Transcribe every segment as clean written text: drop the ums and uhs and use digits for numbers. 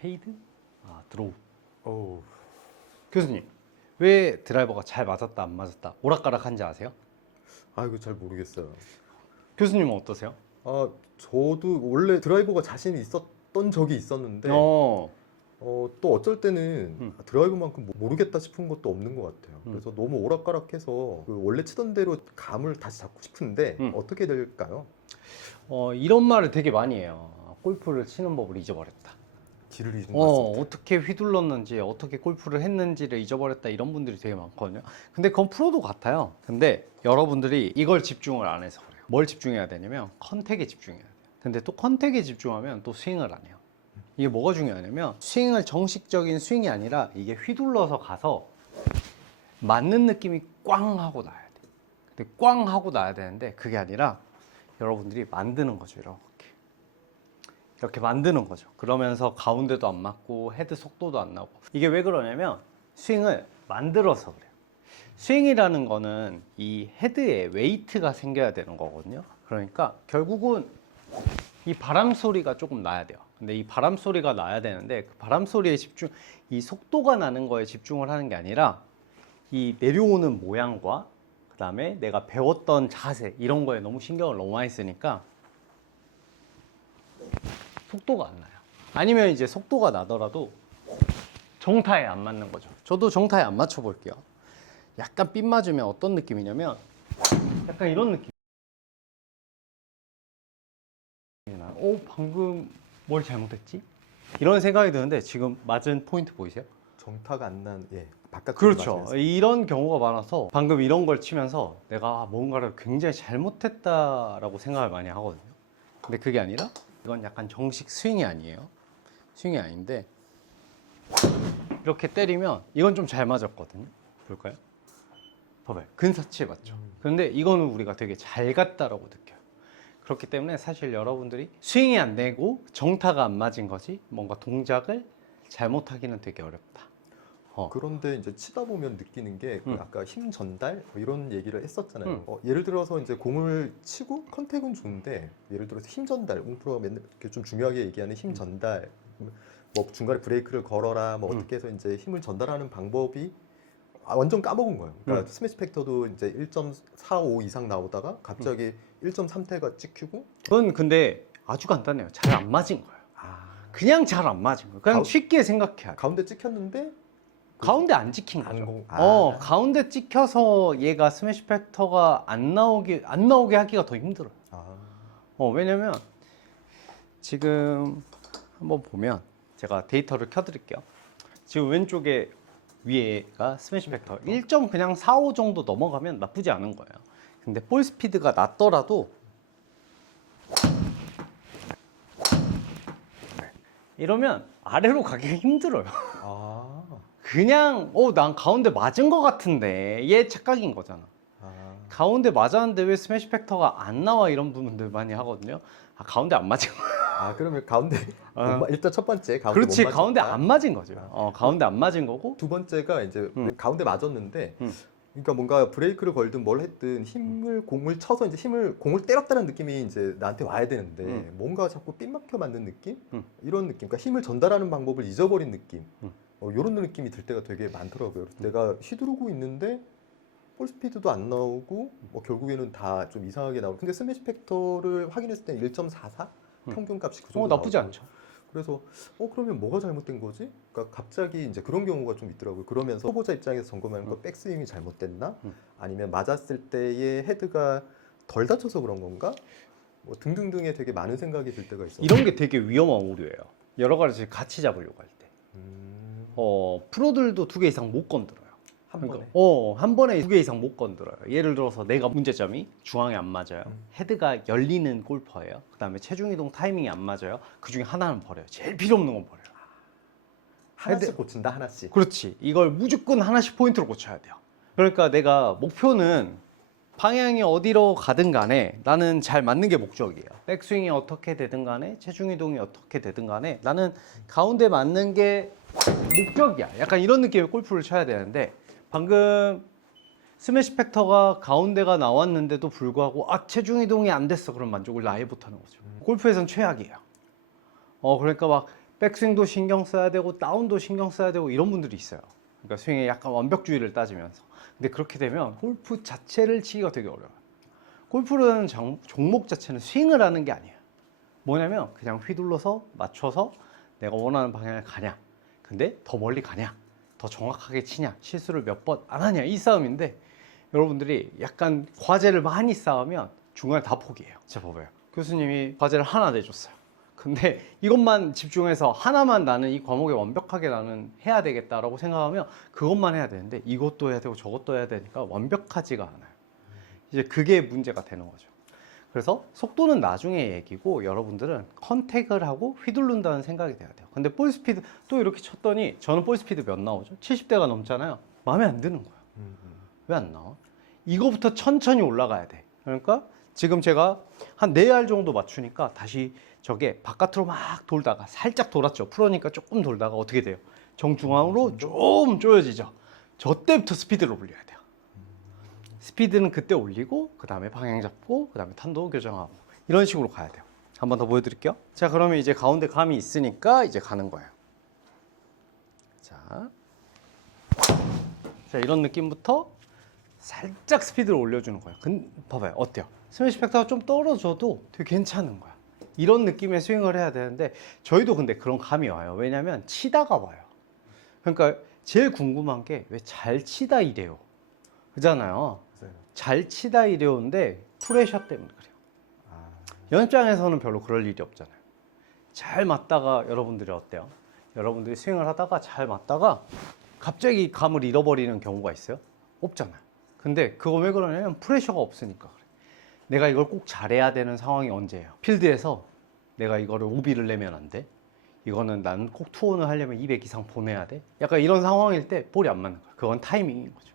페이드? 드로우. 오, 교수님, 왜 드라이버가 잘 맞았다 안 맞았다 오락가락한지 아세요? 이거 잘 모르겠어요. 교수님은 어떠세요? 저도 원래 드라이버가 자신이 있었던 적이 있었는데 또 어쩔 때는 드라이버만큼 모르겠다 싶은 것도 없는 것 같아요. 그래서 너무 오락가락해서 그 원래 치던 대로 감을 다시 잡고 싶은데 어떻게 될까요? 이런 말을 되게 많이 해요. 골프를 치는 법을 잊어버렸다. 길을 잃은 것 같습니다. 어떻게 휘둘렀는지 어떻게 골프를 했는지를 잊어버렸다 이런 분들이 되게 많거든요. 근데 그건 프로도 같아요. 근데 여러분들이 이걸 집중을 안 해서 그래요. 뭘 집중해야 되냐면 컨택에 집중해야 돼요. 근데 또 컨택에 집중하면 또 스윙을 안 해요. 이게 뭐가 중요하냐면 스윙을 정식적인 스윙이 아니라 이게 휘둘러서 가서 맞는 느낌이 꽝 하고 나야 돼. 근데 꽝 하고 나야 되는데 그게 아니라 여러분들이 만드는 거죠. 이렇게 만드는 거죠. 그러면서 가운데도 안 맞고 헤드 속도도 안 나고. 이게 왜 그러냐면 스윙을 만들어서 그래요. 스윙이라는 거는 이 헤드에 웨이트가 생겨야 되는 거거든요. 그러니까 결국은 이 바람 소리가 조금 나야 돼요. 근데 이 바람 소리가 나야 되는데 그 바람 소리에 이 속도가 나는 거에 집중을 하는 게 아니라 이 내려오는 모양과 그 다음에 내가 배웠던 자세 이런 거에 너무 신경을 너무 많이 쓰니까 속도가 안 나요. 아니면 이제 속도가 나더라도 정타에 안 맞는 거죠. 저도 정타에 안 맞춰 볼게요. 약간 삔 맞으면 어떤 느낌이냐면 약간 이런 느낌. 방금 뭘 잘못했지? 이런 생각이 드는데 지금 맞은 포인트 보이세요? 정타가 안 난, 바깥쪽으로 그렇죠. 맞으면서. 이런 경우가 많아서 방금 이런 걸 치면서 내가 뭔가를 굉장히 잘못했다라고 생각을 많이 하거든요. 근데 그게 아니라 이건 약간 정식 스윙이 아니에요. 스윙이 아닌데 이렇게 때리면 이건 좀 잘 맞았거든요. 볼까요? 봐봐요. 근사치에 맞죠. 그런데 이거는 우리가 되게 잘 갔다라고 느껴요. 그렇기 때문에 사실 여러분들이 스윙이 안 되고 정타가 안 맞은 거지 뭔가 동작을 잘못하기는 되게 어렵다. 그런데 이제 치다 보면 느끼는 게 아까 힘 전달 뭐 이런 얘기를 했었잖아요. 예를 들어서 이제 공을 치고 컨택은 좋은데 예를 들어서 힘 전달, 웅프로가 맨날 이렇게 좀 중요하게 얘기하는 힘 전달, 뭐 중간에 브레이크를 걸어라, 뭐 어떻게 해서 이제 힘을 전달하는 방법이 완전 까먹은 거예요. 그러니까 스매시 팩터도 이제 1.45 이상 나오다가 갑자기 1.3대가 찍히고. 그건 근데 아주 간단해요. 잘 안 맞은 거예요. 그냥 잘 안 맞은 거예요. 그냥 쉽게 생각해야 돼. 가운데 찍혔는데 가운데 안 찍힌 거죠. 아. 가운데 찍혀서 얘가 스매시 팩터가 안 나오게 하기가 더 힘들어요. 왜냐면 지금 한번 보면 제가 데이터를 켜드릴게요. 지금 왼쪽에 위에가 스매시 팩터 1.45 정도 넘어가면 나쁘지 않은 거예요. 근데 볼 스피드가 낮더라도 이러면 아래로 가기가 힘들어요. 그냥 난 가운데 맞은 것 같은데 얘 착각인 거잖아. 가운데 맞았는데 왜 스매시 팩터가 안 나와 이런 부분들 많이 하거든요. 가운데 안 맞은 거야. 그러면 가운데 일단 첫 번째 가운데 그렇지, 못 가운데 맞았다. 안 맞은 거죠. 가운데 안 맞은 거고. 두 번째가 이제 가운데 맞았는데 그러니까 뭔가 브레이크를 걸든 뭘 했든 공을 쳐서 이제 공을 때렸다는 느낌이 이제 나한테 와야 되는데 뭔가 자꾸 삔막혀 맞는 느낌? 이런 느낌. 그러니까 힘을 전달하는 방법을 잊어버린 느낌. 이런 느낌이 들 때가 되게 많더라고요. 내가 휘두르고 있는데 볼 스피드도 안 나오고 결국에는 다 좀 이상하게 나오고. 근데 스매시 팩터를 확인했을 때 1.44 평균값이 그 정도 나쁘지 나오고. 않죠. 그래서 그러면 뭐가 잘못된 거지? 그러니까 갑자기 이제 그런 경우가 좀 있더라고요. 그러면서 초보자 입장에서 점검하는 거 백스윙이 잘못됐나? 아니면 맞았을 때의 헤드가 덜 다쳐서 그런 건가? 뭐 등등등의 되게 많은 생각이 들 때가 있어요. 이런 게 되게 위험한 오류예요. 여러 가지 같이 잡으려고 할 때. 프로들도 2개 이상 못 건드려요. 한 번에. 한 번에 2개 이상 못 건드려요. 예를 들어서 내가 문제점이 중앙에 안 맞아요. 헤드가 열리는 골퍼예요. 그 다음에 체중 이동 타이밍이 안 맞아요. 그 중에 하나는 버려요. 제일 필요 없는 건 버려요. 하나씩 고친다, 하나씩. 그렇지. 이걸 무조건 하나씩 포인트로 고쳐야 돼요. 그러니까 내가 목표는 방향이 어디로 가든 간에 나는 잘 맞는 게 목적이에요. 백스윙이 어떻게 되든 간에 체중 이동이 어떻게 되든 간에 나는 가운데 맞는 게 목적이야. 약간 이런 느낌의 골프를 쳐야 되는데 방금 스매시 팩터가 가운데가 나왔는데도 불구하고 체중 이동이 안 됐어. 그럼 만족을 아예 못하는 거죠. 골프에선 최악이에요. 그러니까 막 백스윙도 신경 써야 되고 다운도 신경 써야 되고 이런 분들이 있어요. 그러니까 스윙에 약간 완벽주의를 따지면서. 근데 그렇게 되면 골프 자체를 치기가 되게 어려워요. 골프라는 종목 자체는 스윙을 하는 게 아니에요. 뭐냐면 그냥 휘둘러서 맞춰서 내가 원하는 방향을 가냐, 근데 더 멀리 가냐, 더 정확하게 치냐, 실수를 몇 번 안 하냐, 이 싸움인데, 여러분들이 약간 과제를 많이 쌓으면 중간에 다 포기해요. 자, 봐봐요. 교수님이 과제를 하나 내줬어요. 근데 이것만 집중해서 하나만 나는 이 과목에 완벽하게 나는 해야 되겠다라고 생각하면 그것만 해야 되는데 이것도 해야 되고 저것도 해야 되니까 완벽하지가 않아요. 이제 그게 문제가 되는 거죠. 그래서 속도는 나중에 얘기고 여러분들은 컨택을 하고 휘두른다는 생각이 돼야 돼요. 근데 볼 스피드 또 이렇게 쳤더니 저는 볼 스피드 몇 나오죠? 70대가 넘잖아요. 마음에 안 드는 거야. 왜 안 나와? 이거부터 천천히 올라가야 돼. 그러니까 지금 제가 한 4알 정도 맞추니까 다시 저게 바깥으로 막 돌다가 살짝 돌았죠. 프로니까 조금 돌다가 어떻게 돼요? 정중앙으로 좀 조여지죠. 저 때부터 스피드를 올려야 돼요. 스피드는 그때 올리고 그 다음에 방향 잡고 그 다음에 탄도 교정하고 이런 식으로 가야 돼요. 한 번 더 보여드릴게요. 자, 그러면 이제 가운데 감이 있으니까 이제 가는 거예요. 자, 이런 느낌부터 살짝 스피드를 올려주는 거예요. 봐봐요. 어때요? 스매시 팩터가 좀 떨어져도 되게 괜찮은 거야. 이런 느낌의 스윙을 해야 되는데 저희도 근데 그런 감이 와요. 왜냐면 치다가 와요. 그러니까 제일 궁금한 게 왜 잘 치다 이래요. 그잖아요. 잘 치다 이래요인데 프레셔 때문에 그래요. 연습장에서는 별로 그럴 일이 없잖아요. 잘 맞다가 여러분들이 어때요? 여러분들이 스윙을 하다가 잘 맞다가 갑자기 감을 잃어버리는 경우가 있어요? 없잖아요. 근데 그거 왜 그러냐면 프레셔가 없으니까 그래. 내가 이걸 꼭 잘해야 되는 상황이 언제예요? 필드에서 내가 이거를 오비를 내면 안 돼. 이거는 난 꼭 투혼을 하려면 200 이상 보내야 돼. 약간 이런 상황일 때 볼이 안 맞는 거야. 그건 타이밍인 거죠.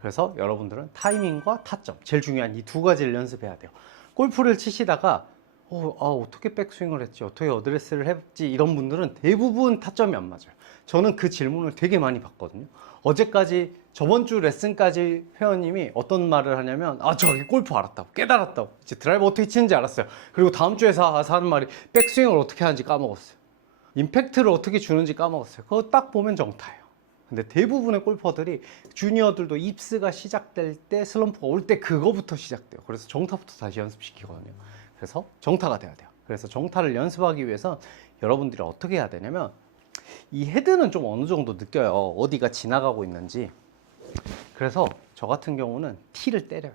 그래서 여러분들은 타이밍과 타점, 제일 중요한 이 두 가지를 연습해야 돼요. 골프를 치시다가 어떻게 백스윙을 했지, 어떻게 어드레스를 했지, 이런 분들은 대부분 타점이 안 맞아요. 저는 그 질문을 되게 많이 받거든요. 어제까지 저번 주 레슨까지 회원님이 어떤 말을 하냐면 저기 골프 알았다고, 깨달았다고, 이제 드라이버 어떻게 치는지 알았어요. 그리고 다음 주에 하는 말이 백스윙을 어떻게 하는지 까먹었어요. 임팩트를 어떻게 주는지 까먹었어요. 그거 딱 보면 정타예요. 근데 대부분의 골퍼들이 주니어들도 입스가 시작될 때 슬럼프가 올 때 그거부터 시작돼요. 그래서 정타부터 다시 연습시키거든요. 그래서 정타가 돼야 돼요. 그래서 정타를 연습하기 위해서 여러분들이 어떻게 해야 되냐면 이 헤드는 좀 어느 정도 느껴요. 어디가 지나가고 있는지. 그래서 저 같은 경우는 티를 때려요.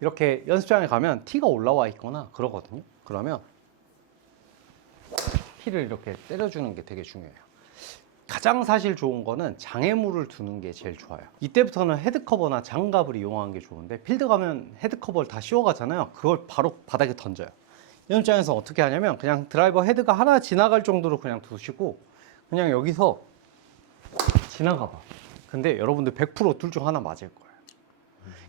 이렇게 연습장에 가면 티가 올라와 있거나 그러거든요. 그러면 티를 이렇게 때려주는 게 되게 중요해요. 가장 사실 좋은 거는 장애물을 두는 게 제일 좋아요. 이때부터는 헤드커버나 장갑을 이용하는 게 좋은데 필드 가면 헤드커버를 다 씌워가잖아요. 그걸 바로 바닥에 던져요. 연습장에서 어떻게 하냐면 그냥 드라이버 헤드가 하나 지나갈 정도로 그냥 두시고 그냥 여기서 지나가 봐. 근데 여러분들 100% 둘 중 하나 맞을 거예요.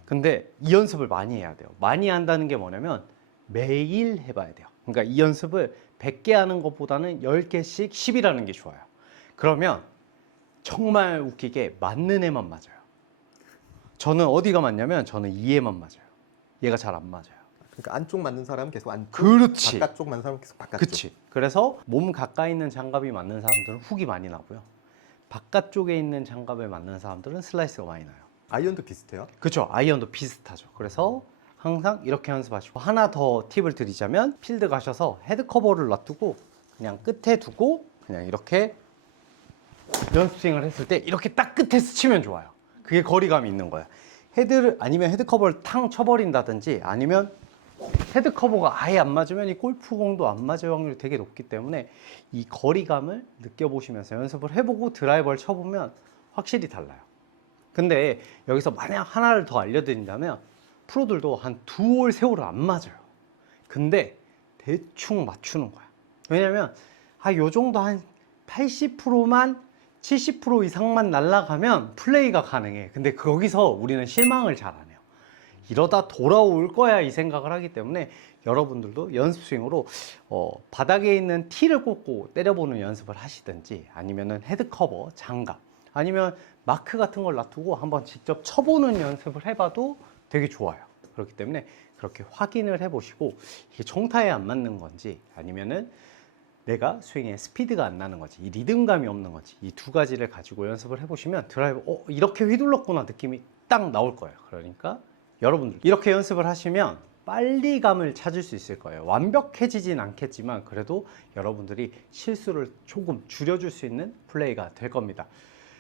근데 이 연습을 많이 해야 돼요. 많이 한다는 게 뭐냐면 매일 해봐야 돼요. 그러니까 이 연습을 100개 하는 것보다는 10개씩 10이라는 게 좋아요. 그러면 정말 웃기게 맞는 애만 맞아요. 저는 어디가 맞냐면 저는 이 애만 맞아요. 얘가 잘 안 맞아요. 그러니까 안쪽 맞는 사람은 계속 안쪽, 그렇지. 바깥쪽 맞는 사람은 계속 바깥쪽. 그치. 그래서 몸 가까이 있는 장갑이 맞는 사람들은 훅이 많이 나고요. 바깥쪽에 있는 장갑을 맞는 사람들은 슬라이스가 많이 나요. 아이언도 비슷해요? 그렇죠. 아이언도 비슷하죠. 그래서 항상 이렇게 연습하시고 하나 더 팁을 드리자면 필드 가셔서 헤드 커버를 놔두고 그냥 끝에 두고 그냥 이렇게 연습 스윙을 했을 때 이렇게 딱 끝에 스치면 좋아요. 그게 거리감이 있는 거야. 헤드를 아니면 헤드 커버를 탕 쳐버린다든지 아니면 헤드 커버가 아예 안 맞으면 이 골프공도 안 맞을 확률이 되게 높기 때문에 이 거리감을 느껴보시면서 연습을 해보고 드라이버를 쳐보면 확실히 달라요. 근데 여기서 만약 하나를 더 알려드린다면 프로들도 한 2홀, 3홀을 안 맞아요. 근데 대충 맞추는 거야. 왜냐면 요 정도 한 80%만 70% 이상만 날아가면 플레이가 가능해. 근데 거기서 우리는 실망을 잘 안 해요. 이러다 돌아올 거야 이 생각을 하기 때문에 여러분들도 연습 스윙으로 바닥에 있는 티를 꽂고 때려보는 연습을 하시든지 아니면은 헤드 커버, 장갑 아니면 마크 같은 걸 놔두고 한번 직접 쳐보는 연습을 해봐도 되게 좋아요. 그렇기 때문에 그렇게 확인을 해보시고 이게 정타에 안 맞는 건지 아니면은 내가 스윙에 스피드가 안 나는 거지, 이 리듬감이 없는 거지. 이 두 가지를 가지고 연습을 해보시면 드라이브 이렇게 휘둘렀구나 느낌이 딱 나올 거예요. 그러니까 여러분들 이렇게 연습을 하시면 빨리 감을 찾을 수 있을 거예요. 완벽해지진 않겠지만 그래도 여러분들이 실수를 조금 줄여줄 수 있는 플레이가 될 겁니다.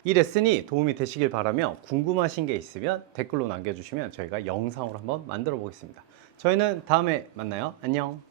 이 레슨이 도움이 되시길 바라며 궁금하신 게 있으면 댓글로 남겨주시면 저희가 영상으로 한번 만들어 보겠습니다. 저희는 다음에 만나요. 안녕.